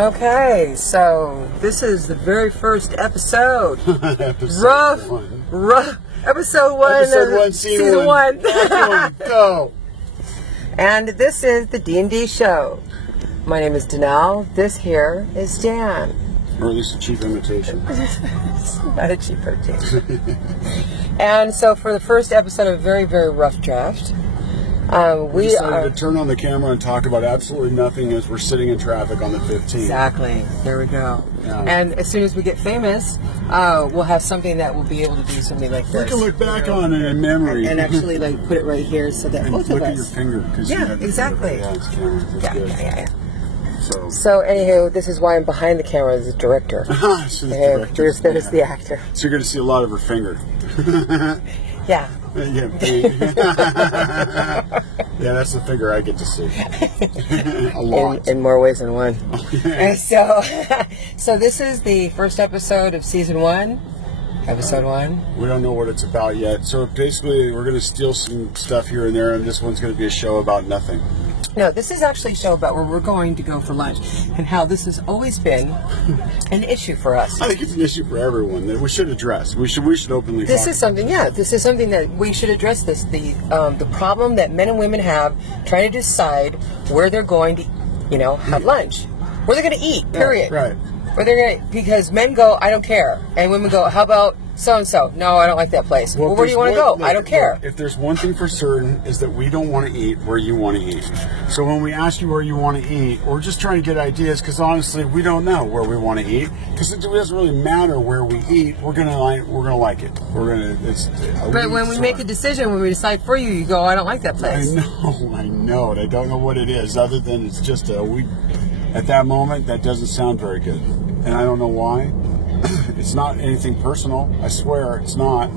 Okay, so this is the very first episode. Episode one. Episode one, season one. Go. And this is the DandD show. My name is Danelle. This here is Dan. Or at least a cheap imitation. It's not a cheap imitation. And so for the first episode of a very, very rough draft, we decided to turn on the camera and talk about absolutely nothing as we're sitting in traffic on the 15th. Exactly. There we go. Yeah. And as soon as we get famous, we'll have something that will be able to do something like this. We can look back on it in memory. And actually like put it right here so that and both look of us. at your finger. Yeah, exactly. Yeah, it's camera. That's Yeah, good. yeah. So anywho, this is why I'm behind the camera as a director. So there's the actor. So you're going to see a lot of her finger. Yeah. Yeah, that's the figure I get to see. A lot. In more ways than one. Oh, yeah. So this is the first episode of season one. Episode one. We don't know what it's about yet. So basically, we're going to steal some stuff here and there, and this one's going to be a show about nothing. No, this is actually a show about where we're going to go for lunch and how this has always been an issue for us. I think it's an issue for everyone that we should address. We should openly This talk is something, yeah, this is something that we should address this. The problem that men and women have trying to decide where they're going to, have lunch. Where they're going to eat, period. Right. Where they're going to, because men go, I don't care. And women go, how about so-and-so? No, I don't like that place. Well, where do you want to go? I don't care. If there's one thing for certain is that we don't want to eat where you want to eat. So when we ask you where you want to eat, we're just trying to get ideas because honestly, we don't know where we want to eat because it doesn't really matter where we eat. We're gonna like it. But when we make a decision, when we decide for you, you go, I don't like that place. I know, and I don't know what it is other than it's just at that moment, that doesn't sound very good. And I don't know why. It's not anything personal. I swear it's not.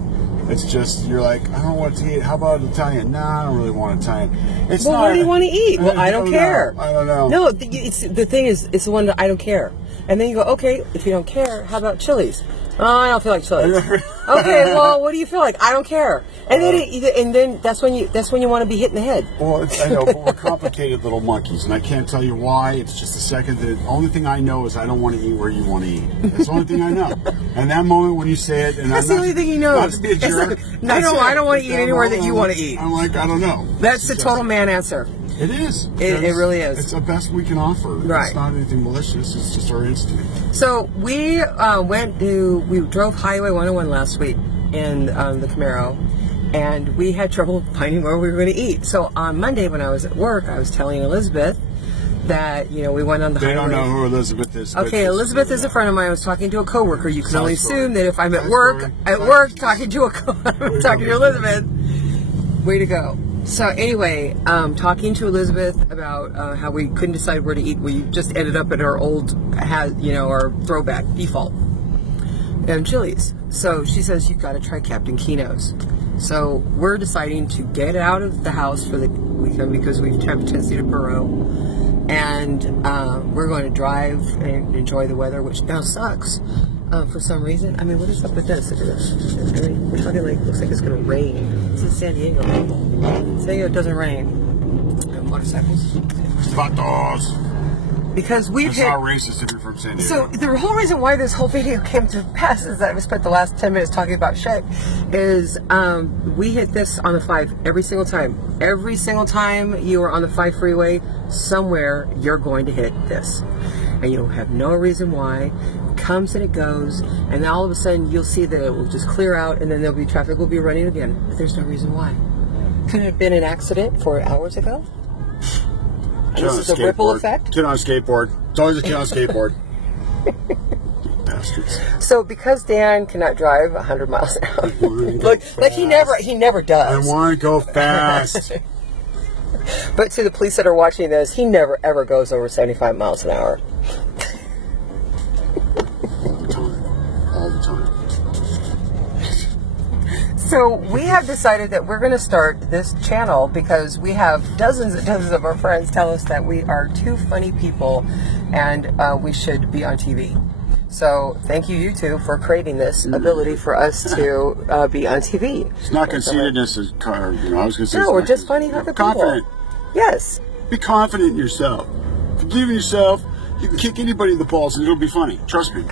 It's just, you're like, I don't know what to eat. How about Italian? Nah, I don't really want Italian. It's well, what do you want to eat? Well, I don't care. I don't know. No, the thing is, it's the one that I don't care. And then you go, okay, if you don't care, how about Chili's? Oh, I don't feel like Chili's. Okay, well, what do you feel like? I don't care. And then that's when you want to be hit in the head. Well, I know, but we're complicated little monkeys, and I can't tell you why. It's just a second. The only thing I know is I don't want to eat where you want to eat. That's the only thing I know. And that moment when you say it, and that's the only thing you know. Not to be a jerk. I don't want to eat anywhere that you want to eat. I'm like, I don't know. That's the total man answer. It is. It really is. It's the best we can offer. Right. It's not anything malicious. It's just our instinct. So we drove Highway 101 last week in the Camaro, and we had trouble finding where we were going to eat. So on Monday when I was at work, I was telling Elizabeth that, we went on the highway. They don't know who Elizabeth is. Okay, Elizabeth is a friend of mine. I was talking to a coworker. You can only assume that if I'm at work, talking to Elizabeth. Way to go. So anyway, talking to Elizabeth about how we couldn't decide where to eat. We just ended up at our old, our throwback default, and Chili's. So she says, you've got to try Captain Keno's. So we're deciding to get out of the house for the weekend because we have a tendency to burrow. And we're going to drive and enjoy the weather, which now sucks for some reason. I mean, what is up with this? Look at this. I mean, we're talking looks like it's going to rain. It's in San Diego. San Diego doesn't rain. Motorcycles. Vatos. Because we've That's hit... how racist if you're from San Diego. So the whole reason why this whole video came to pass is that we spent the last 10 minutes talking about shit is we hit this on the 5 every single time. Every single time you are on the 5 freeway, somewhere you're going to hit this. And you have no reason why. It comes and it goes, and then all of a sudden you'll see that it will just clear out, and then traffic will be running again. But there's no reason why. Could it have been an accident 4 hours ago? This is a ripple effect. Kid on a skateboard. It's always a kid on a skateboard. Bastards. So because Dan cannot drive 100 miles an hour, he never does. I want to go fast. But to the police that are watching this, he never ever goes over 75 miles an hour. All the time. So we have decided that we're going to start this channel because we have dozens and dozens of our friends tell us that we are two funny people and we should be on TV. So thank you, YouTube, for creating this ability for us to be on TV. It's not conceitedness, I was going to say. No, we're just funny other people. Confident. Yes. Be confident in yourself. If you believe in yourself, You can kick anybody in the balls and it'll be funny. Trust me.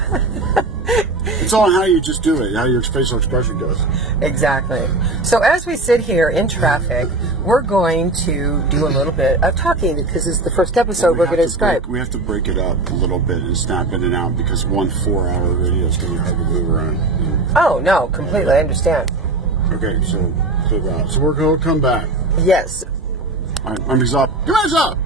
It's all on how you just do it, how your facial expression goes. Exactly. So as we sit here in traffic, we're going to do a little bit of talking because this is the first episode we're going to describe. We have to break it up a little bit and snap in and out because one 4-hour video is going to be hard to move around. Oh, no, completely. I understand. Okay, so clip out. So we're going to come back. Yes. All right, I'm exhausted. Your hands up!